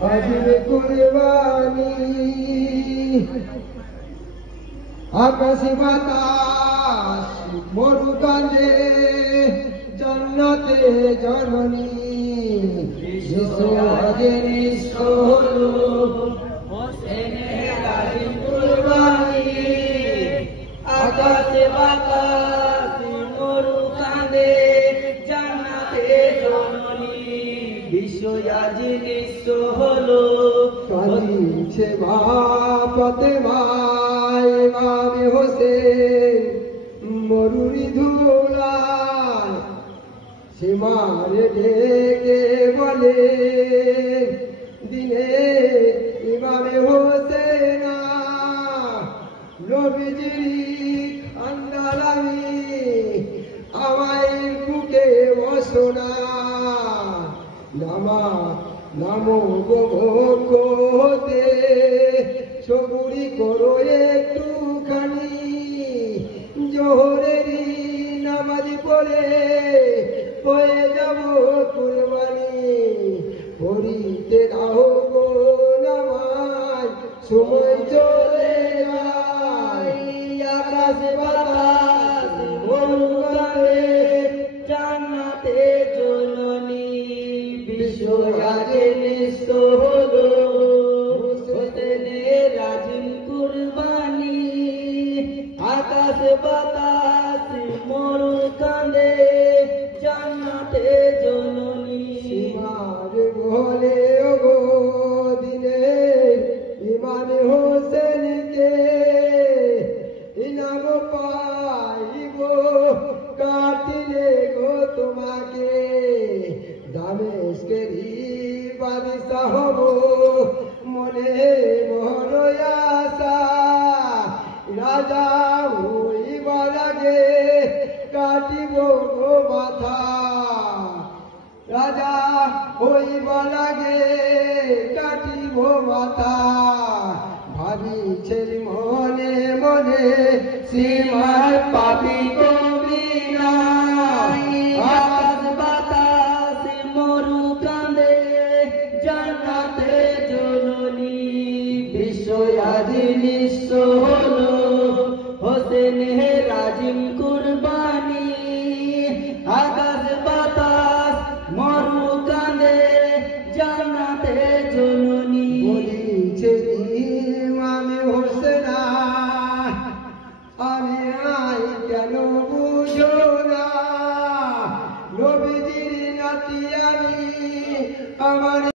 আজিম কুরবানি আকাশ বাতাস মরু কাঁদে জান্নাতে জননী শিশু আজে নিঃস্ব হলো হোসেনের আজিম কুরবানি আকাশ বাতাস মরু কাঁদে জান্নাতে জননী বিশ্ব আজে নিঃস্ব হলো কাঁদিছে মা ফাতেমা ইমামে হোসেন মরুরি ধুলায় সীমারে ডেকে বলে দিনে ইমামে হোসেন নবীজির খান্দালামি আমায় বুকে বসনা নামো গোতে সবুরি করো একটুখানি জোহরেরই নামাজ পড়ে হয়ে যাব কুরবানি পড়িতে দাও গো নামাজ সময় চলে যায় আকাশ বাতাস মরু কাঁদে জান্নাতে জননী বিশ্ব আজে নিঃস্ব হলো হোসেনের আজিম কুরবানি আকাশ বাতাস মরু কাঁদে জান্নাতে জননী সীমার ঘরে ওগো দিনে ইমাম হোসেনকে ইনাম পাইব কাটিলে গো তোমাকে দামেস্কেরি বাদশা হব মনে বড় আশা রাজা হইবার আগে কাটিব গো মাথা রাজা হইবার আগে কাটিব মাথা ভাবিছে মনে মনে সীমার পাপি কবি নাই আকাশ বাতাস মরু কাঁদে জান্নাতে জননী বিশ্ব আজ নিঃস্ব হলো হোসেনের আজিম